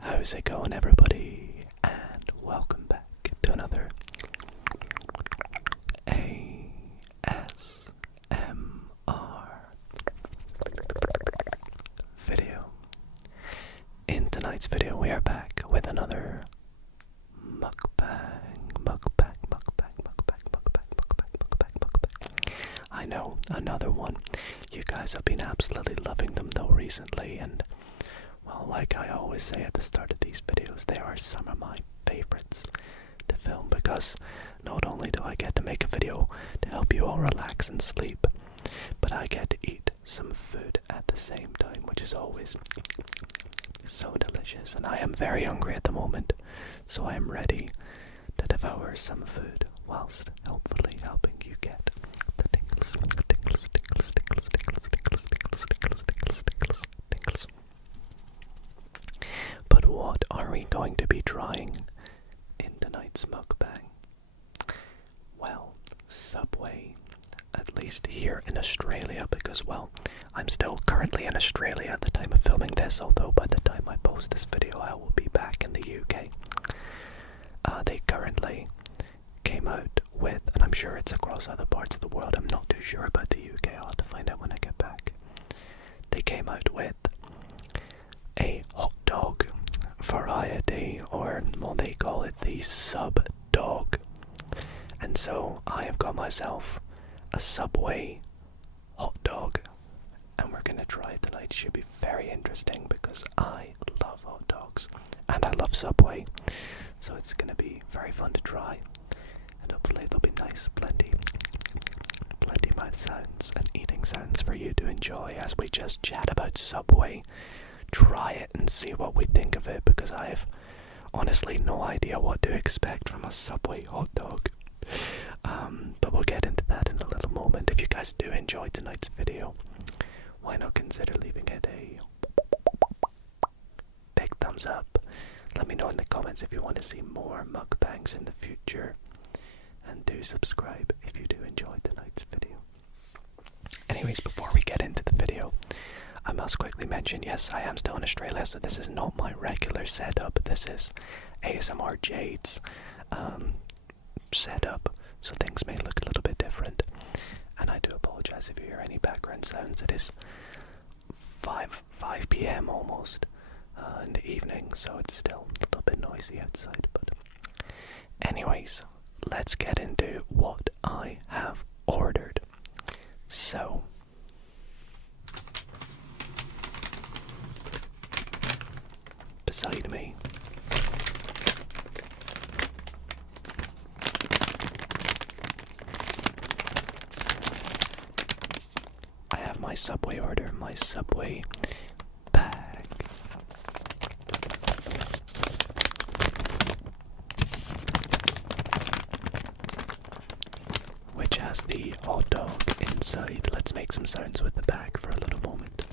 How's it going, everybody? And welcome back to another ASMR video. In tonight's video, we are back with another mukbang. I know, another one. You guys have been absolutely loving them though recently, and well, like I always say at the start of these videos, they are some of my favorites to film because not only do I get to make a video to help you all relax and sleep, but I get to eat some food at the same time, which is always so delicious. And I am very hungry at the moment, so I am ready to devour some food whilst hopefully helping you get the tingles. But what are we going to be trying in tonight's mukbang? Well, Subway, at least here in Australia, because, well, I'm still currently in Australia at the time of filming this, although by the time I post this video I will be back in the UK. They currently came out with, and I'm sure it's across other parts of the world, I'm not too sure about the UK, I'll have to find out when I get back. They came out with a hot dog variety, or well, they call it the Subdog. And so I have got myself a Subway hot dog, and we're gonna try it tonight. It should be very interesting because I love hot dogs and I love Subway, so it's gonna be very fun to try, and hopefully there'll be nice plenty mouth sounds and eating sounds for you to enjoy as we just chat about Subway, try it and see what we think of it, because I have honestly no idea what to expect from a Subway hot dog. But we'll get into that in a little moment. If you guys do enjoy tonight's video, why not consider leaving it a big thumbs up. Let me know in the comments if you want to see more mukbangs in the future, and do subscribe if you do enjoy tonight's video. Anyways, before we get into the video, I must quickly mention, yes, I am still in Australia, so this is not my regular setup. This is ASMR Jade's setup, so things may look a little bit different. And I do apologize if you hear any background sounds. It is 5 p.m. almost in the evening, so it's still a little bit noisy outside. But anyways, let's get into what I have ordered. So, beside me I have my Subway order, my Subway bag. Which has the hot dog inside. Let's make some sounds with the bag for a little moment.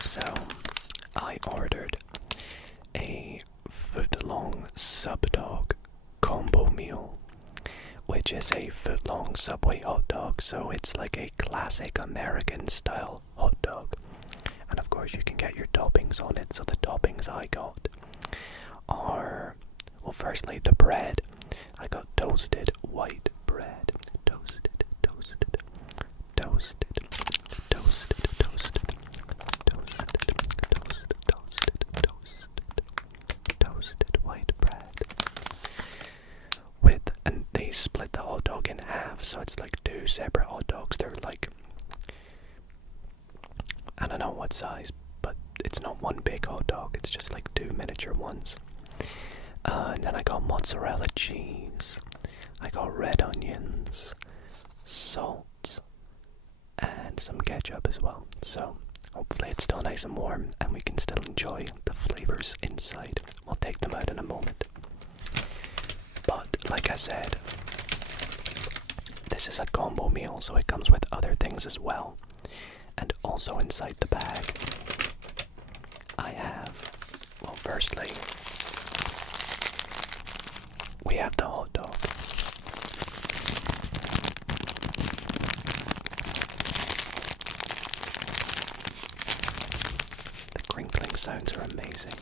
So, I ordered a foot-long Subdog combo meal, which is a foot-long Subway hot dog, so it's like a classic American-style hot dog. And of course you can get your toppings on it, so the toppings I got are, well, firstly the bread. I got toasted white bread. Toasted. dogs. They're like, I don't know what size, but it's not one big hot dog. It's just like two miniature ones. And then I got mozzarella cheese. I got red onions, salt, and some ketchup as well. So hopefully it's still nice and warm and we can still enjoy the flavors inside. We'll take them out in a moment. But like I said, this is a combo meal, so it comes with other things as well. And also inside the bag, I have, well, firstly, we have the hot dog. The crinkling sounds are amazing.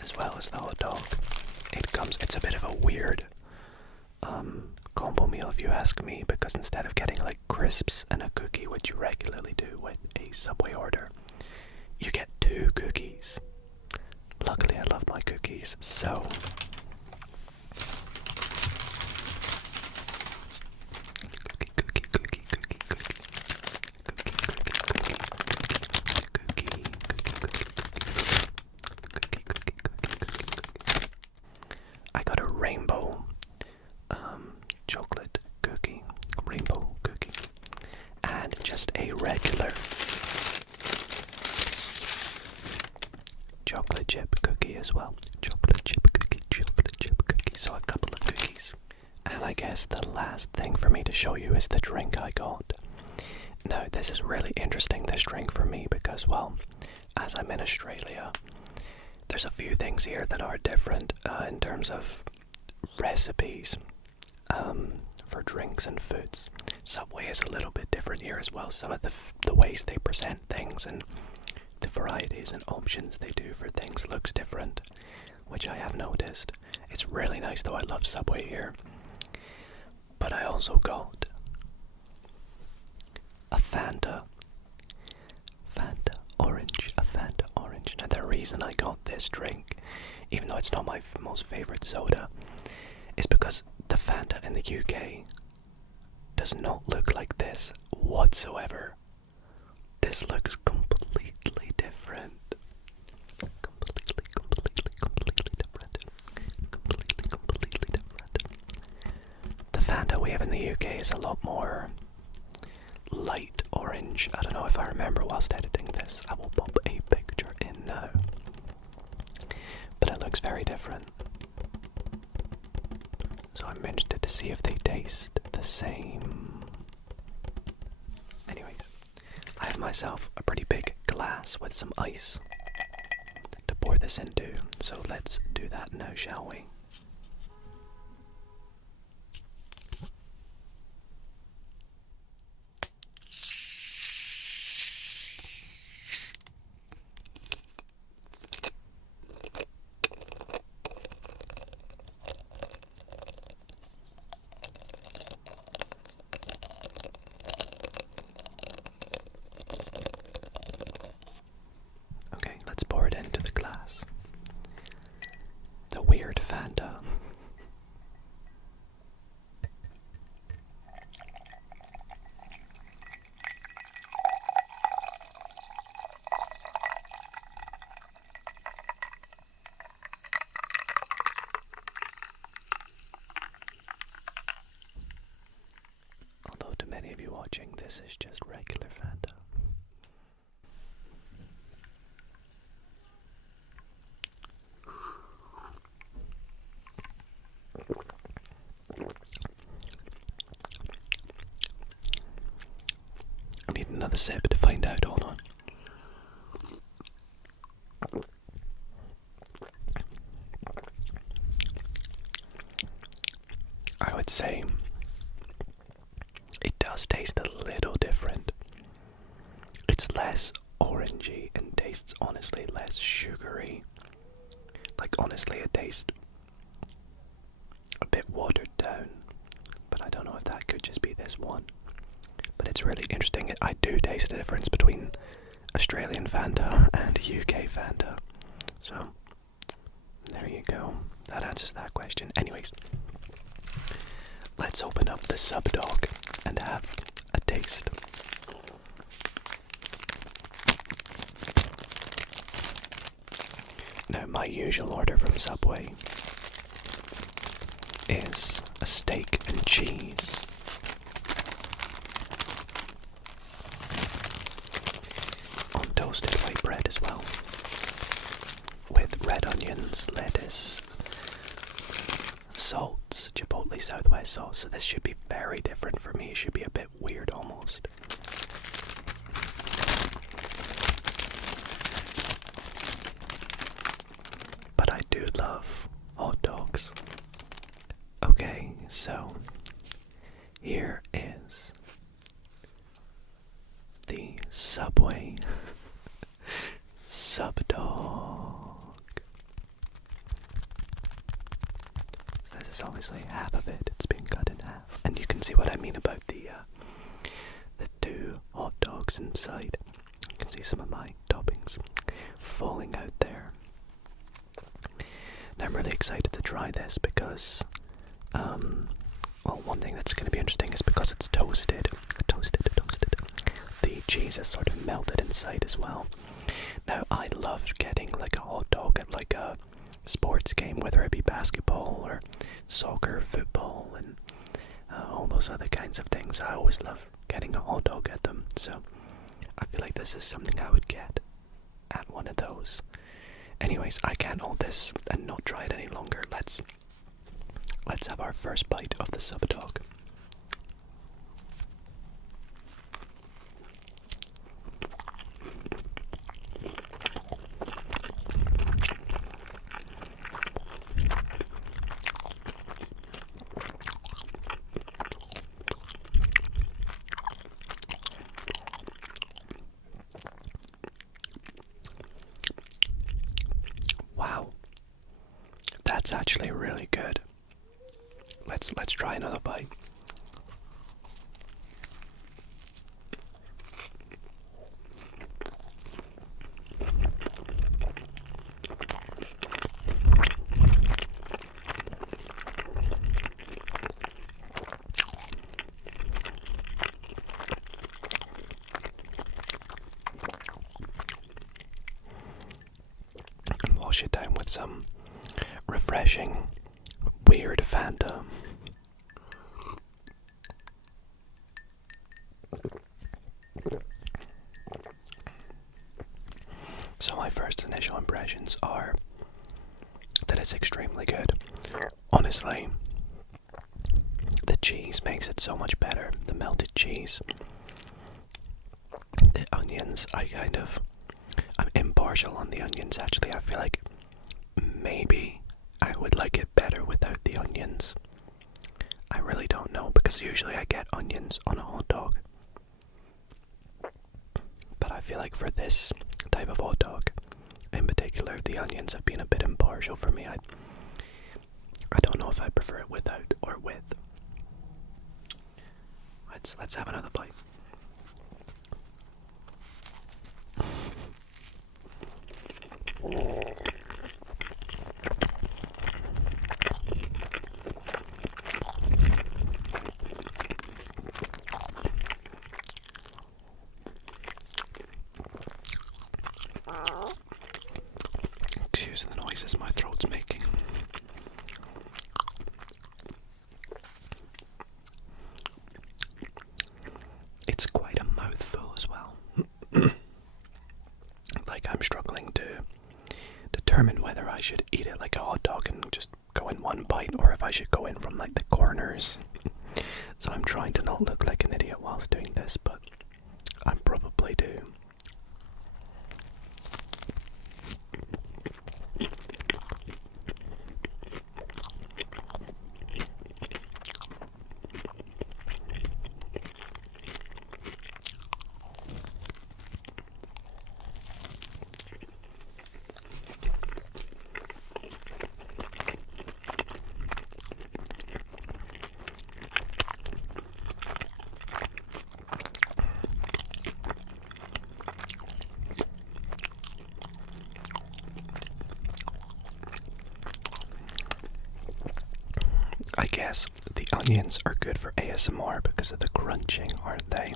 As well as the hot dog. It's a bit of a weird combo meal if you ask me, because instead of getting like crisps and a cookie, which you regularly do with a Subway order, you get 2 cookies. Luckily I love my cookies, so I got a rainbow chocolate cookie, rainbow cookie, and just a regular chocolate chip cookie as well. Chocolate chip cookie, so a couple of cookies. And I guess the last thing for me to show you is the drink I got. Now this is really interesting, this drink for me, because, well, as I'm in Australia, there's a few things here that are different in terms of recipes for drinks and foods. Subway is a little bit different here as well. Some of the ways they present things and the varieties and options they do for things looks different, which I have noticed. It's really nice though, I love Subway here. But I also got a Fanta orange. Now the reason I got this drink, even though it's not my most favorite soda, is because the Fanta in the UK does not look like this whatsoever. This looks completely different. Completely different. The Fanta we have in the UK is a lot more light orange. I don't know if I remember whilst editing this. I will pop a picture in now. But it looks very different. So I'm interested to see if they taste the same. Anyways, I have myself a pretty big glass with some ice to pour this into. So let's do that now, shall we? Let's pour it into the glass. The weird Fanta. Although to many of you watching, this is just regular Fanta. Another sip to find out. Hold on. I would say it does taste a little different. It's less orangey and tastes honestly less sugary. Like honestly it tastes a bit watered down, but I don't know if that could just be this one. But it's really interesting. I do taste the difference between Australian Fanta and UK Fanta. So there you go. That answers that question. Anyways, let's open up the Subdog and have a taste. Now, my usual order from Subway is a steak and cheese. On toasted white bread as well, with red onions, lettuce, salts, chipotle southwest sauce. So this should be very different for me. It should be a bit weird almost. But I do love hot dogs. Okay, so here is the Subway Subdog. This is obviously half of it. It's been cut in half, and you can see what I mean about the two hot dogs inside. You can see some of my toppings falling out there. And I'm really excited to try this because, well, one thing that's going to be interesting is because it's toasted. The cheese is sort of melted inside as well. Now, I love getting like a hot dog at like a sports game, whether it be basketball or soccer, football, and all those other kinds of things. I always love getting a hot dog at them, so I feel like this is something I would get at one of those. Anyways, I can't hold this and not try it any longer. Let's have our first bite of the Subdog. Wow, that's actually really good. Let's try another bite. And wash it down with some refreshing, weird Fanta. So my first initial impressions are that it's extremely good. Honestly, the cheese makes it so much better. The melted cheese. The onions, I'm impartial on the onions actually. I feel like maybe I would like it better without the onions. I really don't know, because usually I get onions on a hot dog. But I feel like for this type of hot dog in particular, the onions have been a bit impartial for me. I don't know if I prefer it without or with. Let's have another bite. Excuse the noises my throat's making. It's quite a mouthful as well. Like, I'm struggling to determine whether I should eat it like a hot dog and just go in one bite, or if I should go in from like the corners. So I'm trying to not look like an idiot whilst doing this, but I probably do. onions are good for ASMR because of the crunching, aren't they?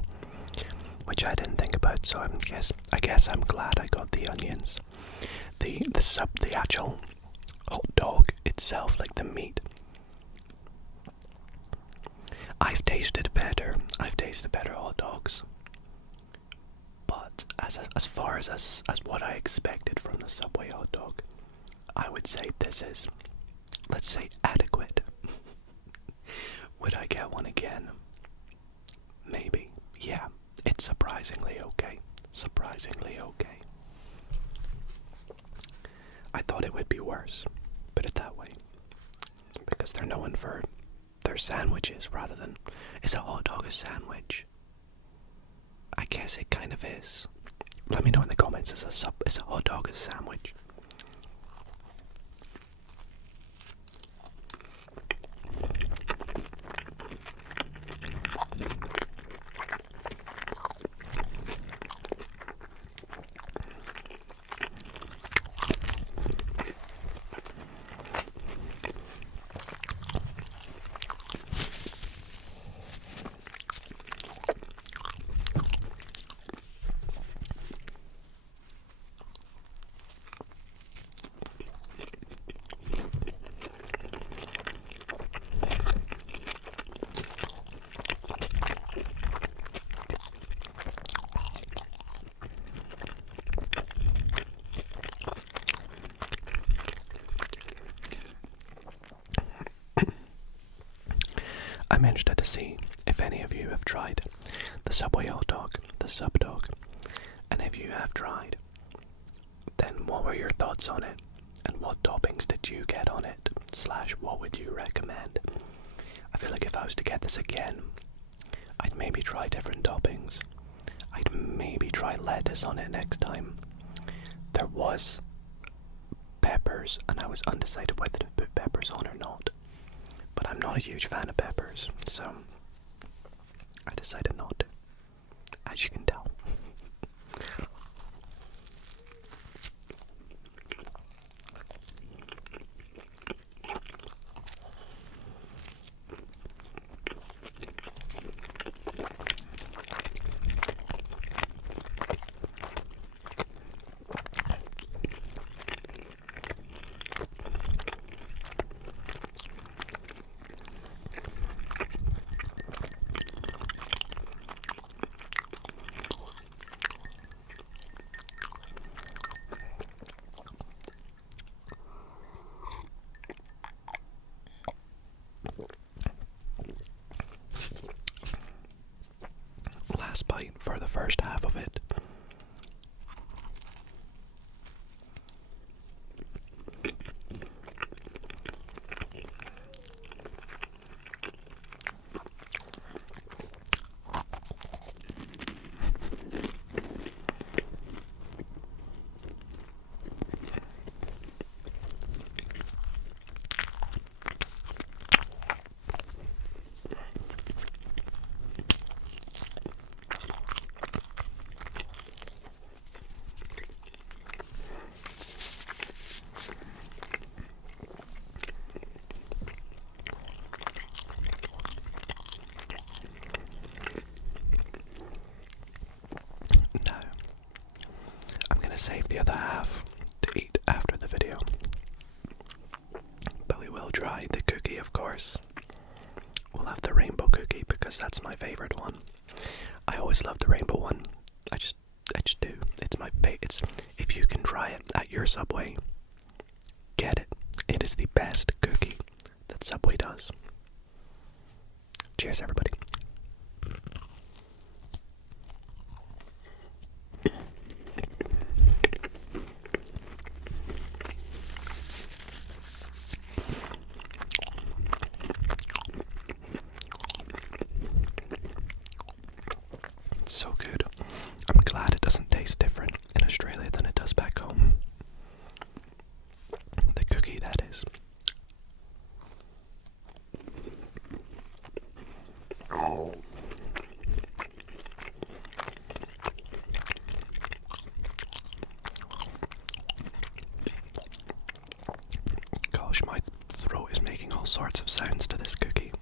Which I didn't think about, so I guess I'm glad I got the onions. The actual hot dog itself, like the meat. I've tasted better hot dogs. But as far as what I expected from the Subway hot dog, I would say this is, let's say, adequate. Would I get one again? Maybe. Yeah, it's surprisingly okay. Surprisingly okay. I thought it would be worse, put it that way. Because they're known for their sandwiches rather than... Is a hot dog a sandwich? I guess it kind of is. Let me know in the comments, is a hot dog a sandwich? I managed to see if any of you have tried the Subway hot dog, the Subdog, and if you have tried, then what were your thoughts on it, and what toppings did you get on it, / what would you recommend? I feel like if I was to get this again, I'd maybe try different toppings. I'd maybe try lettuce on it next time. There was peppers, and I was undecided whether to put peppers on or not. But I'm not a huge fan of peppers, so I decided not to, as you can tell. Last bite for the first half of it. Save the other half to eat after the video, but we will try the cookie, of course. We'll have the rainbow cookie because that's my favorite one. I always love the rainbow one. I just do. It's my favorite. If you can try it at your Subway, get it. It is the best cookie that Subway does. Cheers, everybody. So good. I'm glad it doesn't taste different in Australia than it does back home. The cookie, that is. Gosh, my throat is making all sorts of sounds to this cookie.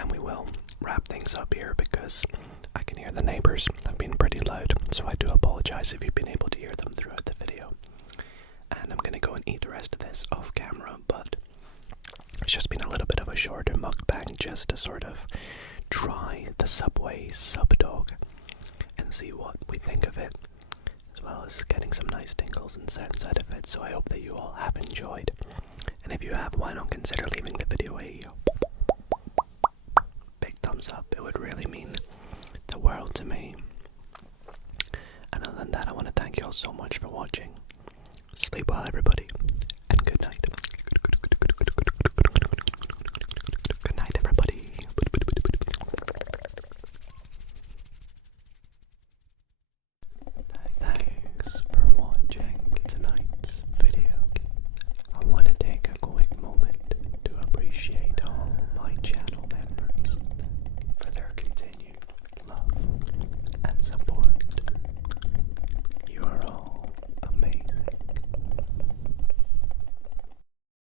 And we will wrap things up here because I can hear the neighbors have been pretty loud, so I do apologize if you've been able to hear them throughout the video. And I'm gonna go and eat the rest of this off camera, but it's just been a little bit of a shorter mukbang just to sort of try the Subway Subdog and see what we think of it, as well as getting some nice tingles and sounds out of it. So I hope that you all have enjoyed, and if you have, why not consider leaving the video a big thumbs up. It would really mean the world to me. And other than that, I want to thank you all so much for watching. Sleep well, everybody.